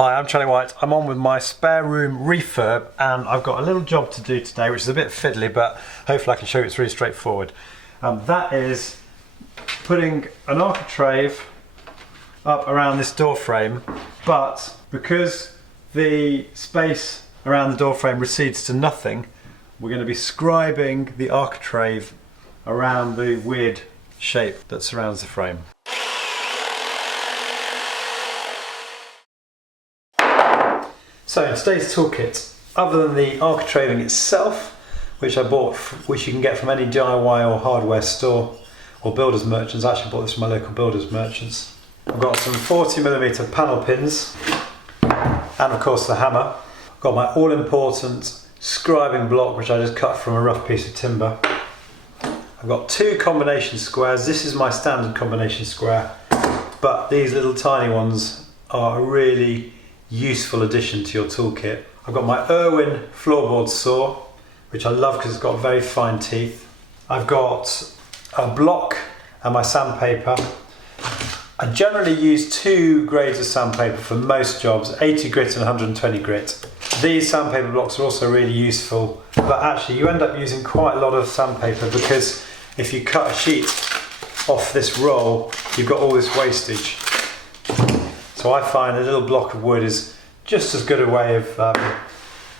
Hi, I'm DIYte. I'm on with my spare room refurb and I've got a little job to do today which is a bit fiddly, but hopefully I can show you it's really straightforward. That is putting an architrave up around this door frame, but because the space around the door frame recedes to nothing, we're going to be scribing the architrave around the weird shape that surrounds the frame. So in today's toolkit, other than the Architraving itself, which I bought, which you can get from any DIY or hardware store or builders merchants, I actually bought this from my local builders merchants. I've got some 40mm panel pins and of course the hammer. I've got my all-important Scribing Block, which I just cut from a rough piece of timber. I've got two combination squares. This is my standard combination square, but these little tiny ones are a really useful addition to your toolkit. I've got my Irwin floorboard saw, which I love because it's got very fine teeth. I've got a block and my sandpaper. I generally use two grades of sandpaper for most jobs, 80 grit and 120 grit. These sandpaper blocks are also really useful, but actually you end up using quite a lot of sandpaper because if you cut a sheet off this roll, you've got all this wastage. So I find a little block of wood is just as good a way of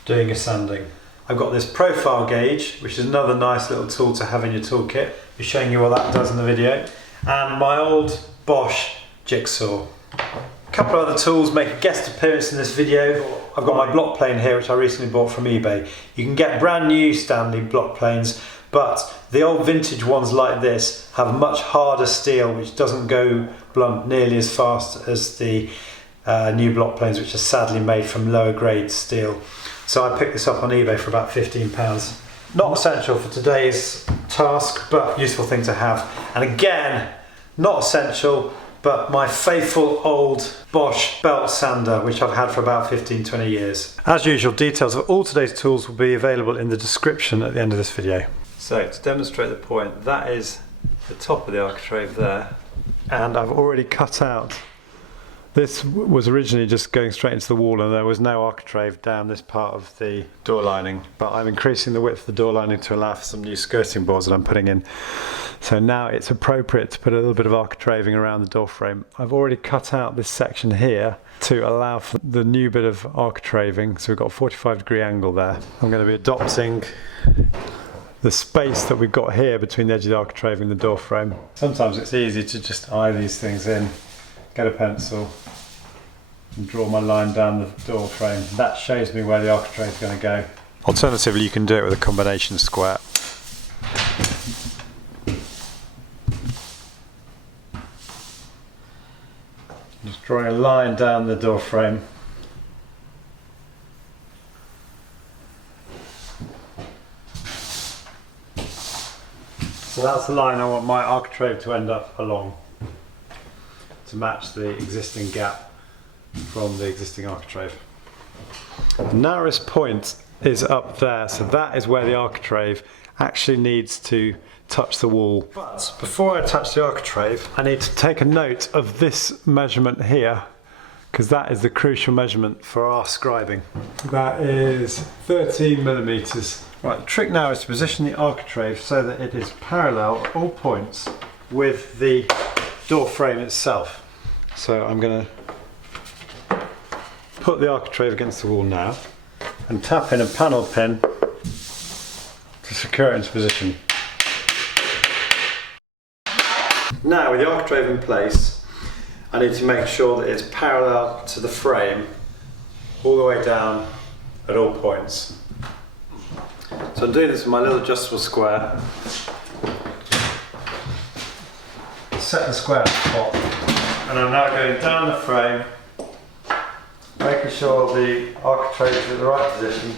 doing your sanding. I've got this profile gauge, which is another nice little tool to have in your toolkit. We're showing you what that does in the video. And my old Bosch jigsaw. A couple of other tools make a guest appearance in this video. I've got my block plane here, which I recently bought from eBay. You can get brand new Stanley block planes, but the old vintage ones like this have much harder steel, which doesn't go blunt nearly as fast as the new block planes, which are sadly made from lower grade steel. So I picked this up on eBay for about £15. Not essential for today's task, but useful thing to have. And again, not essential, but my faithful old Bosch belt sander, which I've had for about 15-20 years. As usual, details of all today's tools will be available in the description at the end of this video. So to demonstrate the point, that is the top of the architrave there. And I've already cut out. This was originally just going straight into the wall and there was no architrave down this part of the door lining, but I'm increasing the width of the door lining to allow for some new skirting boards that I'm putting in. So now it's appropriate to put a little bit of architraving around the door frame. I've already cut out this section here to allow for the new bit of architraving, so we've got a 45-degree angle there. I'm going to be adopting the space that we've got here between the edge of the architraving and the door frame. Sometimes it's easy to just eye these things in, get a pencil and draw my line down the door frame. That shows me where the architrave is going to go. Alternatively, you can do it with a combination square. Just drawing a line down the door frame. So that's the line I want my architrave to end up along, to match the existing gap from the existing architrave. The narrowest point is up there, so that is where the architrave actually needs to touch the wall. But before I touch the architrave, I need to take a note of this measurement here, because that is the crucial measurement for our scribing. That is 13mm. Right, the trick now is to position the architrave so that it is parallel at all points with the door frame itself. So I'm going to put the architrave against the wall now and tap in a panel pin to secure it into position. Now with the architrave in place, I need to make sure that it's parallel to the frame all the way down at all points. So I'm doing this with my little adjustable square. Set the square at the top, and I'm now going down the frame, making sure the architrave is in the right position,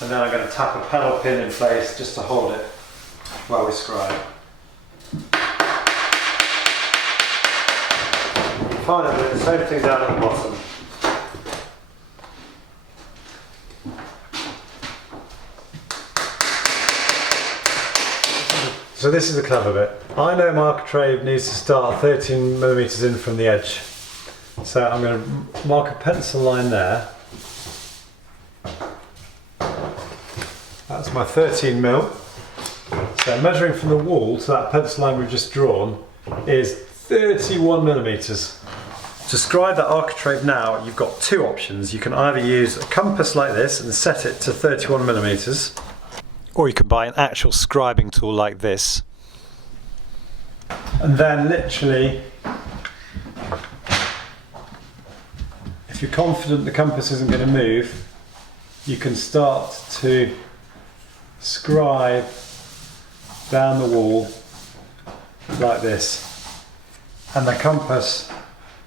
and then I'm going to tap a panel pin in place just to hold it while we scribe. Finally, do the same thing down at the bottom. So this is the clever bit. I know my architrave needs to start 13mm in from the edge. So I'm going to mark a pencil line there. That's my 13mm. So measuring from the wall to that pencil line we've just drawn is 31mm. To scribe that Architrave now, you've got two options. You can either use a compass like this and set it to 31mm, or you can buy an actual scribing tool like this. And then literally, if you're confident the compass isn't going to move, you can start to scribe down the wall like this, and the compass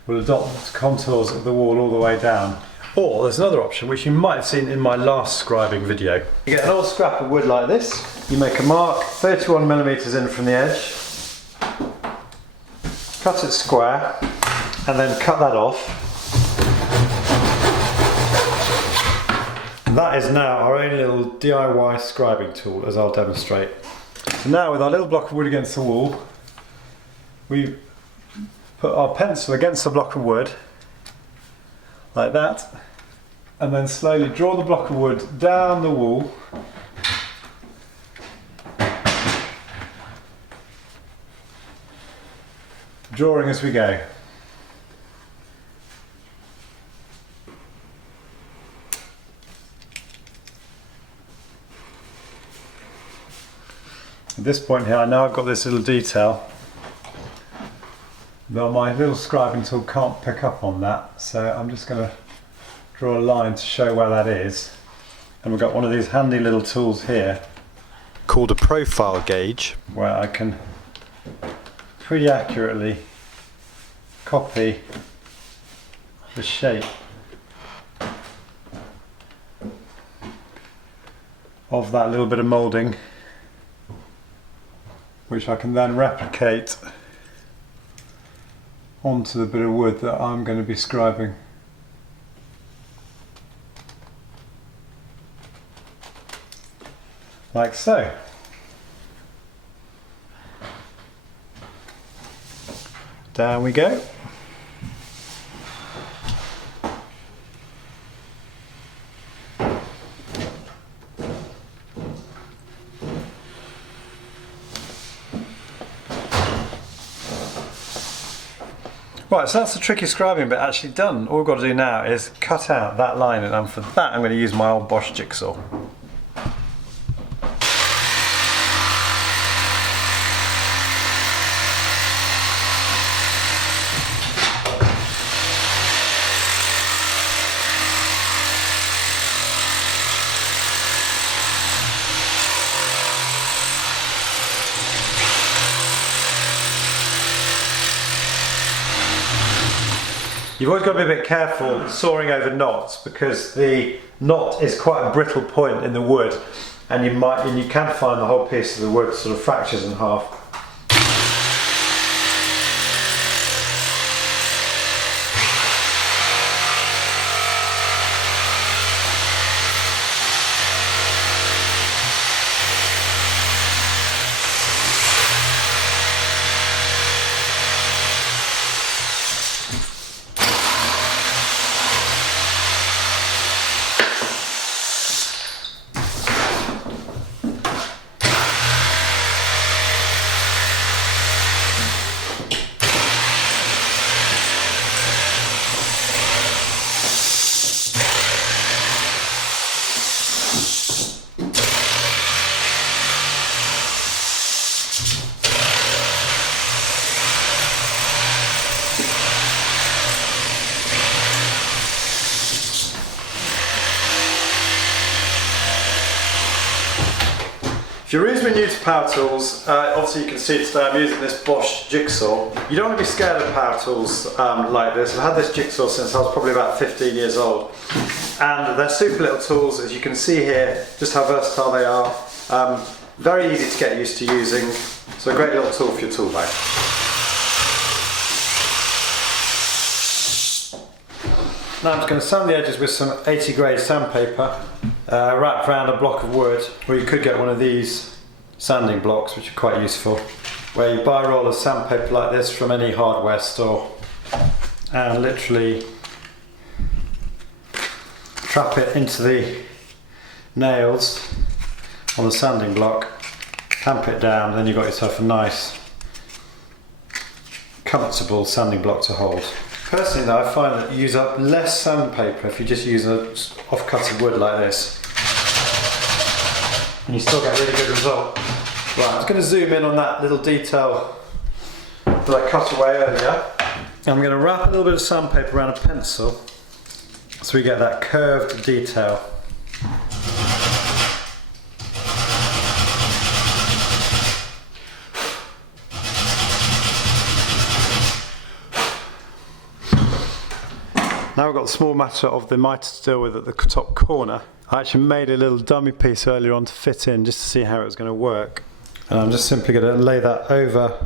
will adopt the contours of the wall all the way down. Or there's another option which you might have seen in my last scribing video. You get an old scrap of wood like this, you make a mark 31mm in from the edge, cut it square, and then cut that off. And that is now our own little DIY scribing tool, as I'll demonstrate. So now with our little block of wood against the wall, we put our pencil against the block of wood, like that, and then slowly draw the block of wood down the wall. Drawing as we go. At this point here, I know I've got this little detail, but my little scribing tool can't pick up on that, so I'm just going to draw a line to show where that is. And we've got one of these handy little tools here called a profile gauge, where I can pretty accurately copy the shape of that little bit of moulding, which I can then replicate onto the bit of wood that I'm going to be scribing. Like so. Down we go. Right, so that's the tricky scribing bit actually done. All we've got to do now is cut out that line, and for that I'm going to use my old Bosch jigsaw. You've always got to be a bit careful sawing over knots, because the knot is quite a brittle point in the wood, and you can find the whole piece of the wood sort of fractures in half. If you're reasonably new to power tools, obviously you can see today I'm using this Bosch jigsaw. You don't want to be scared of power tools like this. I've had this jigsaw since I was probably about 15 years old. And they're super little tools, as you can see here, just how versatile they are. Very easy to get used to using, so a great little tool for your tool bag. Now I'm just going to sand the edges with some 80 grade sandpaper, wrapped around a block of wood, or you could get one of these sanding blocks, which are quite useful, where you buy a roll of sandpaper like this from any hardware store, and literally trap it into the nails on the sanding block, tamp it down, then you've got yourself a nice comfortable sanding block to hold. Personally though, I find that you use up less sandpaper if you just use an off-cutted wood like this, and you still get a really good result. Right, I'm just going to zoom in on that little detail that I cut away earlier. I'm going to wrap a little bit of sandpaper around a pencil so we get that curved detail. Now we've got the small matter of the mitre to deal with at the top corner. I actually made a little dummy piece earlier on to fit in just to see how it was going to work. And I'm just simply going to lay that over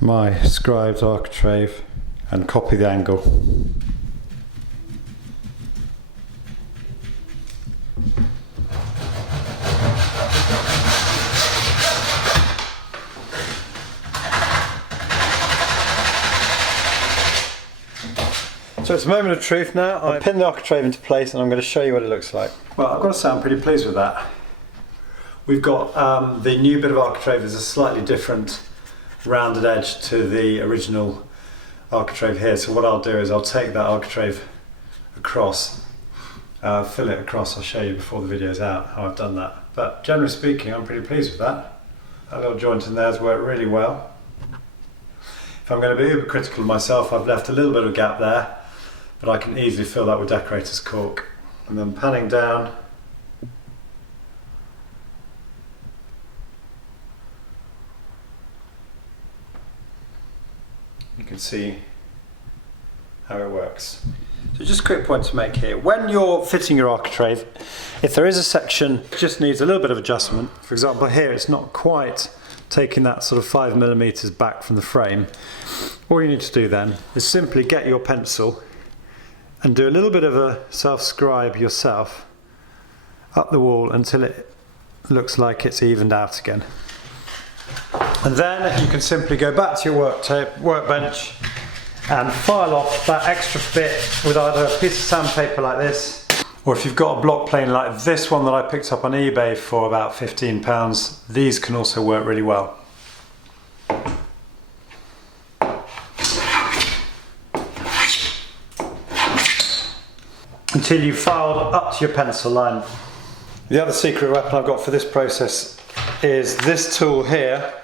my scribed architrave and copy the angle. So it's a moment of truth now. I've pinned the architrave into place and I'm going to show you what it looks like. Well, I've got to say I'm pretty pleased with that. We've got the new bit of architrave is a slightly different rounded edge to the original architrave here. So what I'll do is I'll take that architrave across, fill it across. I'll show you before the video's out how I've done that. But generally speaking, I'm pretty pleased with that. That little joint in there has worked really well. If I'm going to be uber critical of myself, I've left a little bit of a gap there, but I can easily fill that with decorator's cork. And then panning down, you can see how it works. So just a quick point to make here. When you're fitting your architrave, if there is a section that just needs a little bit of adjustment, for example here it's not quite taking that sort of 5mm back from the frame, all you need to do then is simply get your pencil and do a little bit of a self-scribe yourself up the wall until it looks like it's evened out again. And then you can simply go back to your workbench and file off that extra bit with either a piece of sandpaper like this, or if you've got a block plane like this one that I picked up on eBay for about £15, these can also work really well. Until you've filed up to your pencil line. The other secret weapon I've got for this process is this tool here,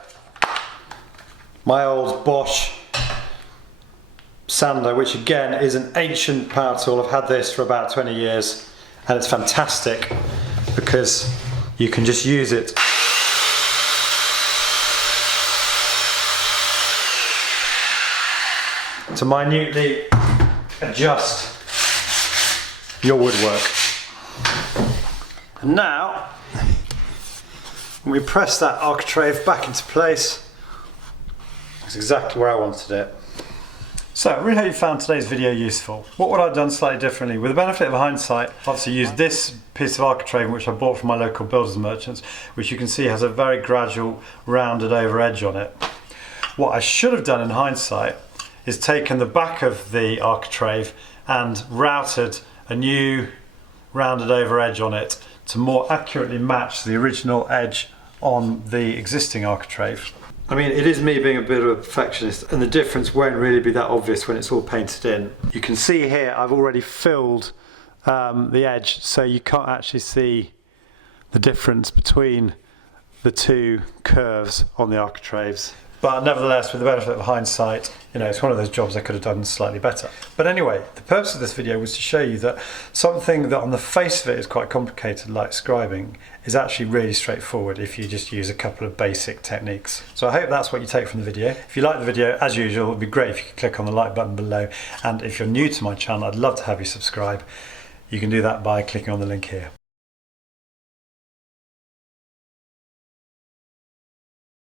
my old Bosch sander, which again is an ancient power tool. I've had this for about 20 years and it's fantastic because you can just use it to minutely adjust your woodwork. And now we press that architrave back into place. That's exactly where I wanted it. So I really hope you found today's video useful. What would I have done slightly differently? With the benefit of hindsight, I've obviously used this piece of architrave which I bought from my local builders merchants, which you can see has a very gradual rounded over edge on it. What I should have done in hindsight is taken the back of the architrave and routed a new rounded over edge on it to more accurately match the original edge on the existing architrave. I mean, it is me being a bit of a perfectionist, and the difference won't really be that obvious when it's all painted in. You can see here I've already filled the edge, so you can't actually see the difference between the two curves on the architraves. But nevertheless, with the benefit of hindsight, you know, it's one of those jobs I could have done slightly better. But anyway, the purpose of this video was to show you that something that on the face of it is quite complicated, like scribing, is actually really straightforward if you just use a couple of basic techniques. So I hope that's what you take from the video. If you like the video, as usual, it would be great if you could click on the like button below. And if you're new to my channel, I'd love to have you subscribe. You can do that by clicking on the link here.